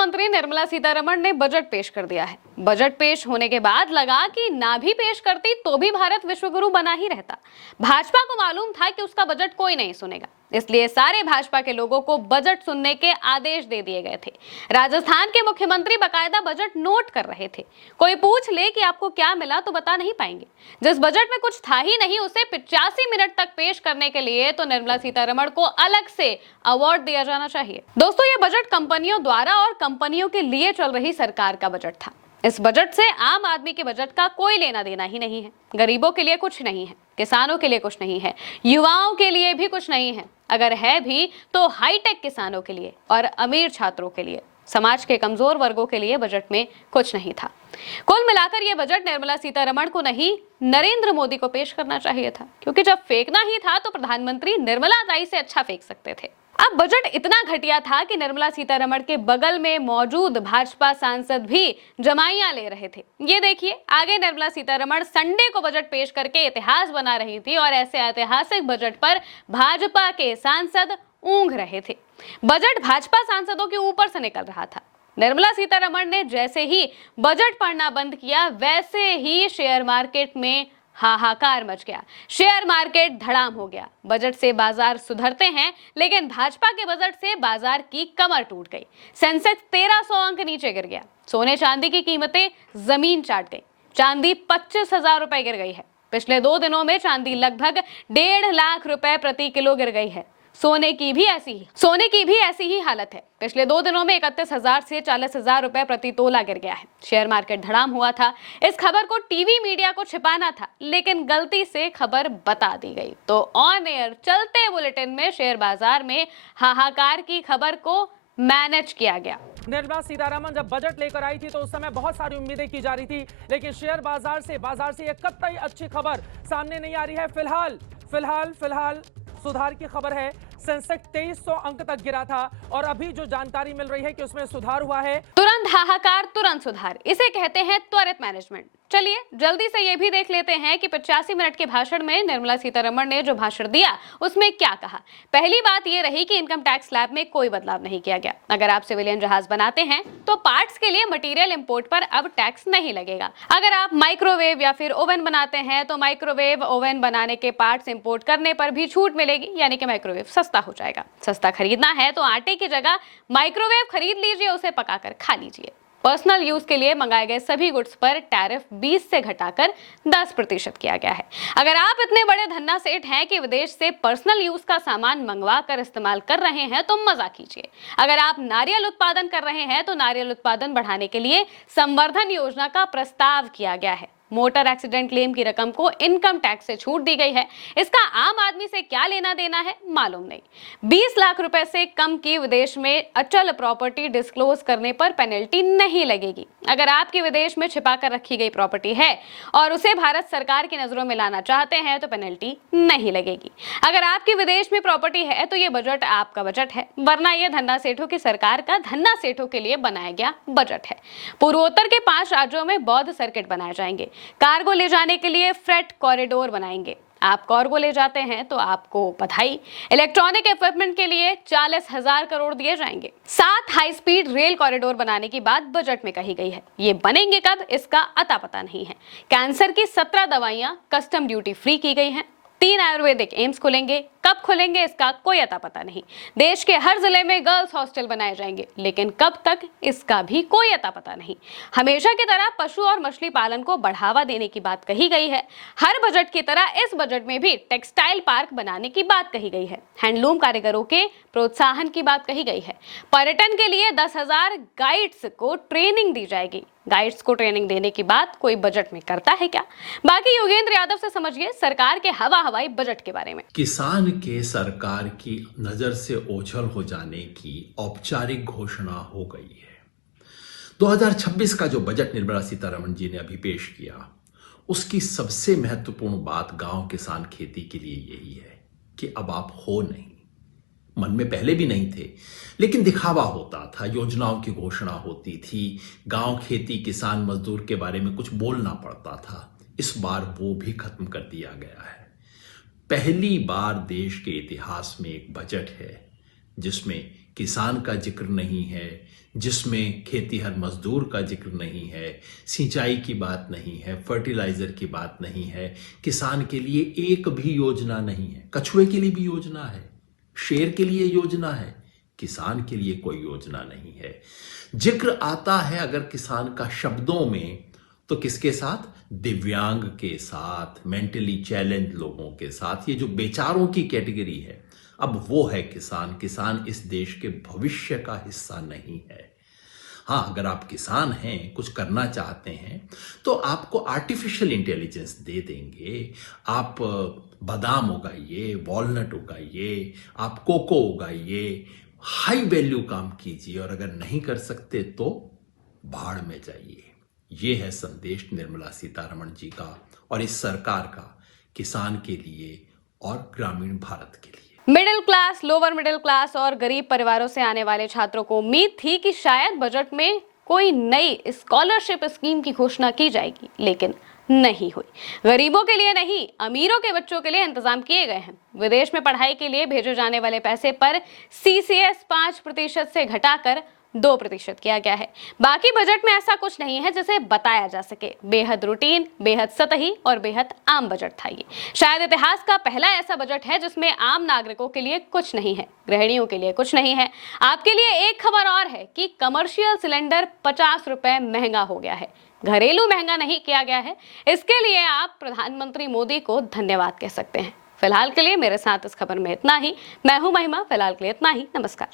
मंत्री निर्मला सीतारमण ने बजट पेश कर दिया है। बजट पेश होने के बाद लगा कि ना भी पेश करती तो भी भारत विश्वगुरु बना ही रहता। भाजपा को मालूम था कि उसका बजट कोई नहीं सुनेगा, इसलिए सारे भाजपा के लोगों को बजट सुनने के आदेश दे दिए गए थे। राजस्थान के मुख्यमंत्री बकायदा बजट नोट कर रहे थे। कोई पूछ ले कि आपको क्या मिला तो बता नहीं पाएंगे। जिस बजट में कुछ था ही नहीं उसे 85 मिनट तक पेश करने के लिए तो निर्मला सीतारमण को अलग से अवार्ड दिया जाना चाहिए। दोस्तों, ये बजट कंपनियों द्वारा और कंपनियों के लिए चल रही सरकार का बजट था। इस बजट से आम आदमी के बजट का कोई लेना देना ही नहीं है। गरीबों के लिए कुछ नहीं है, किसानों के लिए कुछ नहीं है, युवाओं के लिए भी कुछ नहीं है। अगर है भी तो हाईटेक किसानों के लिए और अमीर छात्रों के लिए। समाज के कमजोर वर्गों के लिए बजट में कुछ नहीं था। कुल मिलाकर यह बजट निर्मला सीतारमण को नहीं, नरेंद्र मोदी को पेश करना चाहिए था, क्योंकि जब फेंकना ही था तो प्रधानमंत्री निर्मला ताई से अच्छा फेंक सकते थे। अब बजट इतना घटिया था कि निर्मला सीतारमण के बगल में मौजूद भाजपा सांसद भी जमाइयां ले रहे थे। ये देखिए, आगे निर्मला सीतारमण संडे को बजट पेश करके इतिहास बना रही थी और ऐसे ऐतिहासिक बजट पर भाजपा के सांसद ऊंघ रहे थे। बजट भाजपा सांसदों के ऊपर से निकल रहा था। निर्मला सीतारमण ने जैसे ही बजट पढ़ना बंद किया, वैसे ही शेयर मार्केट में हाहाकार मच गया। शेयर मार्केट धड़ाम हो गया। बजट से बाजार सुधरते हैं, लेकिन भाजपा के बजट से बाजार की कमर टूट गई। सेंसेक्स 1300 अंक नीचे गिर गया। सोने चांदी की कीमतें जमीन चाट गई। चांदी 25,000 रुपए गिर गई है। पिछले 2 दिनों में चांदी लगभग 1.5 लाख रुपए प्रति किलो गिर गई है। सोने की भी ऐसी ही हालत है। पिछले 2 दिनों में 31,000 से 40,000 रुपए प्रति तोला गिर गया है। शेयर मार्केट धड़ाम हुआ था। इस खबर को टीवी मीडिया को छिपाना था, लेकिन गलती से खबर बता दी गई तो ऑन एयर चलते बुलेटिन में शेयर बाजार में हाहाकार की खबर को मैनेज किया गया। निर्मला सीतारमण जब बजट लेकर आई थी तो उस समय बहुत सारी उम्मीदें की जा रही थी, लेकिन शेयर बाजार से एक कतई अच्छी खबर सामने नहीं आ रही है। फिलहाल सुधार की खबर है। सेंसेक्स 2300 अंक तक गिरा था और अभी जो जानकारी मिल रही है कि उसमें सुधार हुआ है। तुरंत हाहाकार, तुरंत सुधार, इसे कहते हैं त्वरित मैनेजमेंट। चलिए जल्दी से ये भी देख लेते हैं कि 85 मिनट के भाषण में निर्मला सीतारमण ने जो भाषण दिया उसमें क्या कहा। पहली बात ये रही कि इनकम टैक्स स्लैब में कोई बदलाव नहीं किया गया। अगर आप सिविलियन जहाज बनाते हैं तो पार्ट्स के लिए मटेरियल इंपोर्ट पर अब टैक्स नहीं लगेगा। अगर आप माइक्रोवेव या फिर ओवन बनाते हैं तो माइक्रोवेव ओवन बनाने के पार्ट्स इंपोर्ट करने पर भी छूट मिलेगी, यानी कि माइक्रोवेव सस्ता हो जाएगा। सस्ता खरीदना है तो आटे की जगह माइक्रोवेव खरीद लीजिए, उसे पकाकर खा लीजिए। पर्सनल यूज के लिए मंगाए गए सभी गुड्स पर टैरिफ 20 से घटाकर 10% किया गया है। अगर आप इतने बड़े धन्ना सेठ हैं कि विदेश से पर्सनल यूज का सामान मंगवा कर इस्तेमाल कर रहे हैं तो मजा कीजिए। अगर आप नारियल उत्पादन कर रहे हैं तो नारियल उत्पादन बढ़ाने के लिए संवर्धन योजना का प्रस्ताव किया गया है। मोटर एक्सीडेंट क्लेम की रकम को इनकम टैक्स से छूट दी गई है। इसका आम आदमी से क्या लेना देना है मालूम नहीं। 20 लाख रुपए से कम की विदेश में अचल प्रॉपर्टी डिस्क्लोज करने पर पेनल्टी नहीं लगेगी। अगर आपकी विदेश में छिपा कर रखी गई प्रॉपर्टी है और उसे भारत सरकार की नजरों में लाना चाहते हैं तो पेनल्टी नहीं लगेगी। अगर आपकी विदेश में प्रॉपर्टी है तो ये बजट आपका बजट है, वरना यह धन्ना सेठों की सरकार का धन्ना सेठों के लिए बनाया गया बजट है। पूर्वोत्तर के 5 राज्यों में बौद्ध सर्किट बनाए जाएंगे। कार्गो ले जाने के लिए फ्रेट कॉरिडोर बनाएंगे। आप कार्गो ले जाते हैं तो आपको बधाई। इलेक्ट्रॉनिक इक्विपमेंट के लिए 40,000 करोड़ दिए जाएंगे। 7 हाई स्पीड रेल कॉरिडोर बनाने की बात बजट में कही गई है। ये बनेंगे कब, इसका अता पता नहीं है। कैंसर की 17 दवाइयां कस्टम ड्यूटी फ्री की गई हैं। 3 आयुर्वेदिक एम्स खुलेंगे। कब खुलेंगे इसका कोई अता पता नहीं। देश के हर जिले में गर्ल्स हॉस्टल बनाए जाएंगे, लेकिन कब तक इसका भी कोई अता पता नहीं। हमेशा की तरह पशु और मछली पालन को बढ़ावा देने की बात कही गई है। हर बजट की तरह इस बजट में भी टेक्सटाइल पार्क बनाने की बात कही गई है। हैंडलूम कारीगरों के प्रोत्साहन की बात कही गई है। पर्यटन के लिए 10,000 गाइड्स को ट्रेनिंग दी जाएगी। गाइड्स को ट्रेनिंग देने की बात कोई बजट में करता है क्या? बाकी योगेंद्र यादव से समझिए सरकार के हवाई बजट के बारे में। किसान के सरकार की नजर से ओझल हो जाने की औपचारिक घोषणा हो गई है। 2026 का जो बजट निर्मला सीतारमण जी ने अभी पेश किया, उसकी सबसे महत्वपूर्ण बात गांव किसान खेती के लिए यही है कि अब आप हो नहीं, मन में पहले भी नहीं थे, लेकिन दिखावा होता था, योजनाओं की घोषणा होती थी, गांव खेती किसान मजदूर के बारे में कुछ बोलना पड़ता था। इस बार वो भी खत्म कर दिया गया है। पहली बार देश के इतिहास में एक बजट है जिसमें किसान का जिक्र नहीं है, जिसमें खेतीहर मजदूर का जिक्र नहीं है, सिंचाई की बात नहीं है, फर्टिलाइजर की बात नहीं है, किसान के लिए एक भी योजना नहीं है। कछुए के लिए भी योजना है, शेर के लिए योजना है, किसान के लिए कोई योजना नहीं है। जिक्र आता है अगर किसान का शब्दों में, तो किसके साथ? दिव्यांग के साथ, मेंटली चैलेंज लोगों के साथ। ये जो बेचारों की कैटेगरी है, अब वो है किसान। किसान इस देश के भविष्य का हिस्सा नहीं है। हाँ, अगर आप किसान हैं, कुछ करना चाहते हैं, तो आपको आर्टिफिशियल इंटेलिजेंस दे देंगे। आप बादाम उगाइए, वॉलनट उगाइए, आप कोको उगाइए, हाई वैल्यू काम कीजिए, और अगर नहीं कर सकते तो भाड़ में जाइए। ये है संदेश निर्मला सीतारमण जी का और इस सरकार का किसान के लिए और ग्रामीण भारत के लिए। Middle class, lower middle class और गरीब परिवारों से आने वाले छात्रों को उम्मीद थी कि शायद बजट में कोई नई स्कॉलरशिप स्कीम की घोषणा की जाएगी, लेकिन नहीं हुई। गरीबों के लिए नहीं, अमीरों के बच्चों के लिए इंतजाम किए गए हैं। विदेश में पढ़ाई के लिए भेजे जाने वाले पैसे पर CCS 5% से घटाकर 2% किया गया है। बाकी बजट में ऐसा कुछ नहीं है जिसे बताया जा सके। बेहद रूटीन, बेहद सतही और बेहद आम बजट था ये। शायद इतिहास का पहला ऐसा बजट है जिसमें आम नागरिकों के लिए कुछ नहीं है, गृहिणियों के लिए कुछ नहीं है। आपके लिए एक खबर और है कि कमर्शियल सिलेंडर 50 रुपए महंगा हो गया है। घरेलू महंगा नहीं किया गया है। इसके लिए आप प्रधानमंत्री मोदी को धन्यवाद कह सकते हैं। फिलहाल के लिए मेरे साथ इस खबर में इतना ही। मैं हूं महिमा। फिलहाल के लिए इतना ही। नमस्कार।